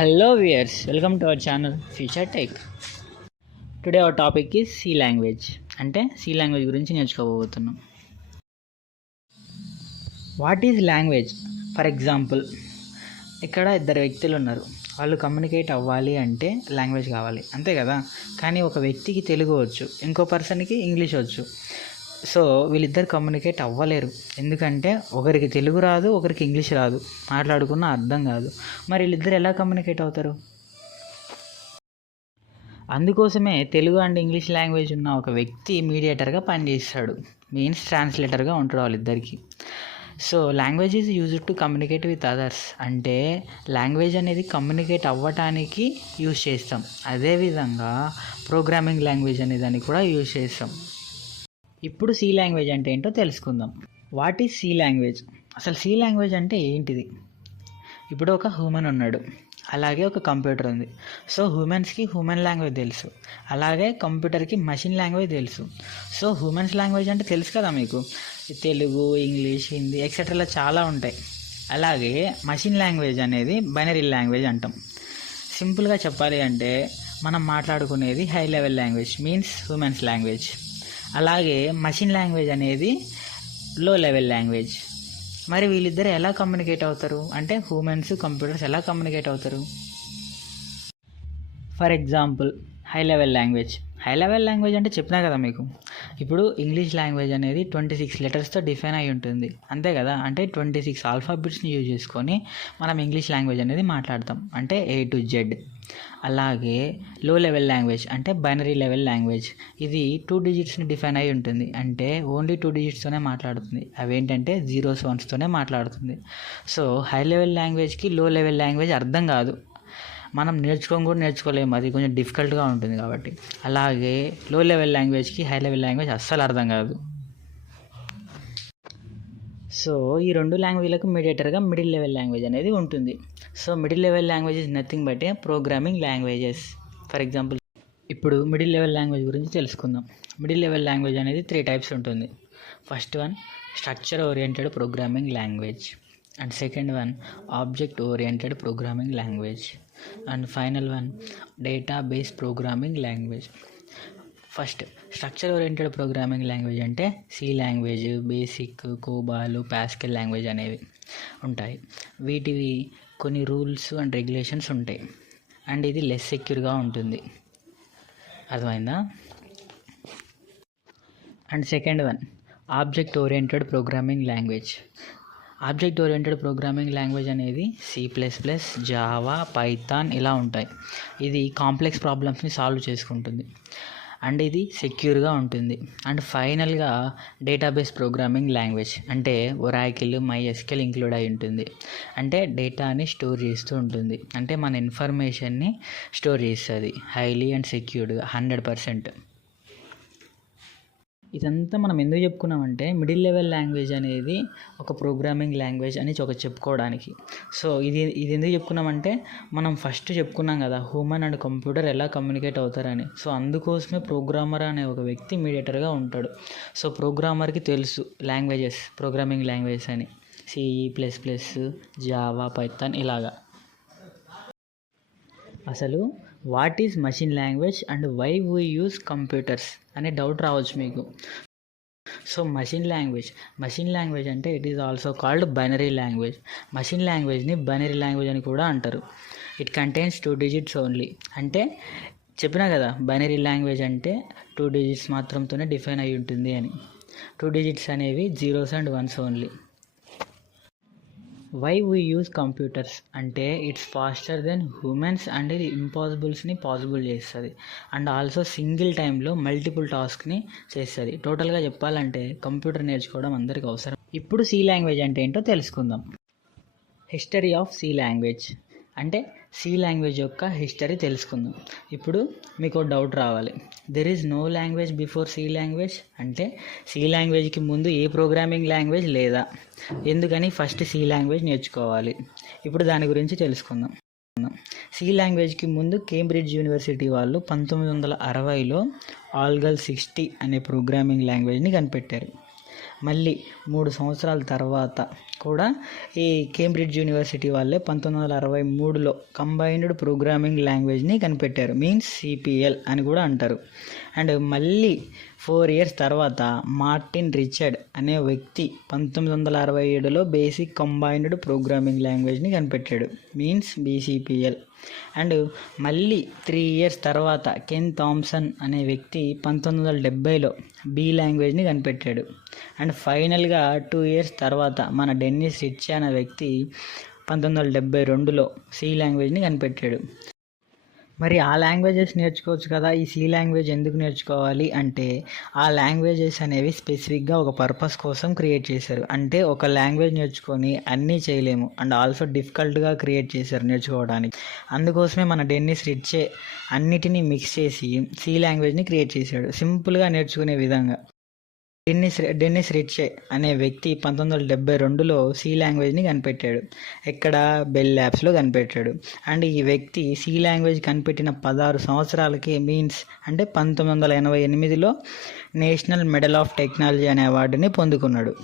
Hello viewers, welcome to our channel Future Tech. Today our topic is C language. అంటే C language గురించి నేర్చుకోబోతున్నాం. What is language? For example, ఇక్కడ ఇద్దరు వ్యక్తులు ఉన్నారు. వాళ్ళు కమ్యూనికేట్ అవ్వాలి అంటే లాంగ్వేజ్ కావాలి, అంతే కదా. కానీ ఒక వ్యక్తికి తెలుగు వచ్చు, ఇంకో పర్సన్కి ఇంగ్లీష్ వచ్చు. సో వీళ్ళిద్దరు కమ్యూనికేట్ అవ్వలేరు, ఎందుకంటే ఒకరికి తెలుగు రాదు, ఒకరికి ఇంగ్లీష్ రాదు, మాట్లాడుకున్న అర్థం కాదు. మరి వీళ్ళిద్దరు ఎలా కమ్యూనికేట్ అవుతారు? అందుకోసమే తెలుగు అండ్ ఇంగ్లీష్ లాంగ్వేజ్ ఉన్న ఒక వ్యక్తి మీడియేటర్గా పనిచేస్తాడు, మీన్స్ ట్రాన్స్లేటర్గా ఉంటాడు వాళ్ళిద్దరికి. So language is used to communicate with others. అంటే లాంగ్వేజ్ అనేది కమ్యూనికేట్ అవ్వటానికి యూజ్ చేస్తాం. అదేవిధంగా ప్రోగ్రామింగ్ లాంగ్వేజ్ అనే దాన్ని కూడా యూజ్ చేస్తాం. ఇప్పుడు సి లాంగ్వేజ్ అంటే ఏంటో తెలుసుకుందాం. What is C language? అసలు సి లాంగ్వేజ్ అంటే ఏంటిది? ఇప్పుడు ఒక హ్యూమన్ ఉన్నాడు, అలాగే ఒక కంప్యూటర్ ఉంది. సో హ్యూమన్స్కి హ్యూమన్ లాంగ్వేజ్ తెలుసు, అలాగే కంప్యూటర్కి మషిన్ లాంగ్వేజ్ తెలుసు. సో హ్యూమన్స్ లాంగ్వేజ్ అంటే తెలుసు కదా మీకు, తెలుగు, ఇంగ్లీష్, హిందీ ఎక్సెట్రా చాలా ఉంటాయి. అలాగే మషిన్ లాంగ్వేజ్ అనేది బైనరీ లాంగ్వేజ్ అంటాం. సింపుల్గా చెప్పాలి అంటే మనం మాట్లాడుకునేది high level language, means humans language. అలాగే మషిన్ లాంగ్వేజ్ అనేది లో లెవెల్ లాంగ్వేజ్. మరి వీళ్ళిద్దరు ఎలా కమ్యూనికేట్ అవుతారు అంటే హ్యూమన్స్ కంప్యూటర్స్ ఎలా కమ్యూనికేట్ అవుతారు? For example, high level language. High level language అంటే చెప్పినా కదా మీకు, ఇప్పుడు ఇంగ్లీష్ లాంగ్వేజ్ అనేది 26 లెటర్స్తో డిఫైన్ అయి ఉంటుంది, అంతే కదా. అంటే 26 ఆల్ఫాబెట్స్ని యూజ్ చేసుకొని మనం ఇంగ్లీష్ లాంగ్వేజ్ అనేది మాట్లాడతాం, అంటే A to Z. అలాగే లో లెవెల్ లాంగ్వేజ్ అంటే బైనరీ లెవెల్ లాంగ్వేజ్. ఇది 2 డిజిట్స్ని డిఫైన్ అయి ఉంటుంది, అంటే ఓన్లీ 2 డిజిట్స్తోనే మాట్లాడుతుంది. అవేంటంటే 0s 1స్తోనే మాట్లాడుతుంది. సో హై లెవెల్ లాంగ్వేజ్కి లో లెవెల్ లాంగ్వేజ్ అర్థం కాదు, మనం నేర్చుకోలేము, అది కొంచెం డిఫికల్ట్గా ఉంటుంది కాబట్టి. అలాగే లో లెవెల్ లాంగ్వేజ్కి హై లెవెల్ లాంగ్వేజ్ అస్సలు అర్థం కాదు. సో ఈ రెండు లాంగ్వేజ్లకు మీడియేటర్గా మిడిల్ లెవెల్ లాంగ్వేజ్ అనేది ఉంటుంది. So middle level language is nothing but A programming languages. For example, ఇప్పుడు మిడిల్ లెవెల్ లాంగ్వేజ్ గురించి తెలుసుకుందాం. మిడిల్ లెవెల్ లాంగ్వేజ్ అనేది 3 టైప్స్ ఉంటుంది. First one structure oriented programming language, and second one object oriented programming language, and final one database programming language. First structure oriented programming language అంటే C language, BASIC, COBOL, Pascal language అనేవి ఉంటాయి. వీటివి కొన్ని rules and regulations ఉంటాయి, and ఇది less సెక్యూర్గా ఉంటుంది, అర్థమైందా. And second one object oriented programming language. Object oriented programming language అనేది C++, జావా, పైథాన్ ఇలా ఉంటాయి. ఇది కాంప్లెక్స్ ప్రాబ్లమ్స్ని సాల్వ్ చేసుకుంటుంది, అండ్ ఇది సెక్యూర్గా ఉంటుంది. అండ్ ఫైనల్గా డేటాబేస్ ప్రోగ్రామింగ్ లాంగ్వేజ్ అంటే ఒరాకిల్, MySQL ఇంక్లూడ్ అయి ఉంటుంది. అంటే డేటాని స్టోర్ చేస్తూ ఉంటుంది, అంటే మన ఇన్ఫర్మేషన్ని స్టోర్ చేస్తుంది హైలీ అండ్ సెక్యూర్డ్గా 100%. ఇదంతా మనం ఎందుకు చెప్పుకున్నామంటే మిడిల్ లెవెల్ లాంగ్వేజ్ అనేది ఒక ప్రోగ్రామింగ్ లాంగ్వేజ్ అని ఒక చెప్పుకోవడానికి. సో ఇది ఎందుకు చెప్పుకున్నామంటే మనం ఫస్ట్ చెప్పుకున్నాం కదా హ్యూమన్ అండ్ కంప్యూటర్ ఎలా కమ్యూనికేట్ అవుతారని. సో అందుకోసమే ప్రోగ్రామర్ అనే ఒక వ్యక్తి మీడియేటర్గా ఉంటాడు. సో ప్రోగ్రామర్కి తెలుసు లాంగ్వేజెస్, ప్రోగ్రామింగ్ లాంగ్వేజెస్ అని C++, జావా, పైథాన్ ఇలాగా. అసలు what is machine language and why we use computers అనే డౌట్ రావచ్చు మీకు. సో మషిన్ లాంగ్వేజ్ అంటే it is also called binary language. Machine లాంగ్వేజ్ని బైనరీ లాంగ్వేజ్ అని కూడా అంటారు. It contains 2 digits only. అంటే చెప్పినా కదా బైనరీ లాంగ్వేజ్ అంటే 2 digits మాత్రంతోనే డిఫైన్ అయి ఉంటుంది అని. 2 digits అనేవి 0s and 1s only. Why we use computers అంటే it's faster then humans, and ఇది ఇంపాసిబుల్స్ని పాసిబుల్ చేస్తుంది, అండ్ ఆల్సో సింగిల్ టైంలో మల్టిపుల్ టాస్క్ని చేస్తుంది. టోటల్గా చెప్పాలంటే కంప్యూటర్ నేర్చుకోవడం అందరికీ అవసరం. ఇప్పుడు సి లాంగ్వేజ్ అంటే ఏంటో తెలుసుకుందాం. హిస్టరీ ఆఫ్ సి లాంగ్వేజ్ అంటే సి లాంగ్వేజ్ యొక్క హిస్టరీ తెలుసుకుందాం. ఇప్పుడు మీకు డౌట్ రావాలి, there is no language before C language అంటే సి లాంగ్వేజ్కి ముందు ఏ ప్రోగ్రామింగ్ లాంగ్వేజ్ లేదా, ఎందుకని ఫస్ట్ సి లాంగ్వేజ్ నేర్చుకోవాలి. ఇప్పుడు దాని గురించి తెలుసుకుందాం. సి లాంగ్వేజ్కి ముందు కేంబ్రిడ్జ్ యూనివర్సిటీ వాళ్ళు 1960లో ALGOL 60 అనే ప్రోగ్రామింగ్ లాంగ్వేజ్ని కనిపెట్టారు. మళ్ళీ 3 సంవత్సరాల తర్వాత కూడా ఈ కేంబ్రిడ్జ్ యూనివర్సిటీ వాళ్ళే 1963లో కంబైన్డ్ ప్రోగ్రామింగ్ లాంగ్వేజ్ని కనిపెట్టారు, మీన్స్ సిపిఎల్ అని కూడా అంటారు. అండ్ మళ్ళీ 4 ఇయర్స్ తర్వాత మార్టిన్ రిచర్డ్ అనే వ్యక్తి 1967లో బేసిక్ కంబైన్డ్ ప్రోగ్రామింగ్ లాంగ్వేజ్ని కనిపెట్టాడు, మీన్స్ బీసీపీఎల్. అండ్ మళ్ళీ 3 ఇయర్స్ తర్వాత కెన్ థామ్సన్ అనే వ్యక్తి 1970లో బి లాంగ్వేజ్ని కనిపెట్టాడు. అండ్ ఫైనల్గా 2 ఇయర్స్ తర్వాత మన డెన్నిస్ రిచ్ అనే వ్యక్తి 1972లో సి లాంగ్వేజ్ని కనిపెట్టాడు. మరి ఆ లాంగ్వేజెస్ నేర్చుకోవచ్చు కదా, ఈ సి లాంగ్వేజ్ ఎందుకు నేర్చుకోవాలి అంటే ఆ లాంగ్వేజెస్ అనేవి స్పెసిఫిక్గా ఒక పర్పస్ కోసం క్రియేట్ చేశారు. అంటే ఒక లాంగ్వేజ్ నేర్చుకొని అన్నీ చేయలేము అండ్ ఆల్సో డిఫికల్ట్గా క్రియేట్ చేశారు నేర్చుకోవడానికి. అందుకోసమే మన డెన్నిస్ రిచ్చే అన్నిటినీ మిక్స్ చేసి సి లాంగ్వేజ్ని క్రియేట్ చేశాడు, సింపుల్గా నేర్చుకునే విధంగా. డెన్నిస్ రిచ్చే అనే వ్యక్తి 1972లో సి లాంగ్వేజ్ని కనిపెట్టాడు. ఎక్కడ? బెల్ ల్యాబ్స్లో కనిపెట్టాడు. అండ్ ఈ వ్యక్తి సి లాంగ్వేజ్ కనిపెట్టిన 16 సంవత్సరాలకి, మీన్స్ అంటే 1988లో నేషనల్ మెడల్ ఆఫ్ టెక్నాలజీ అనే అవార్డుని పొందుకున్నాడు.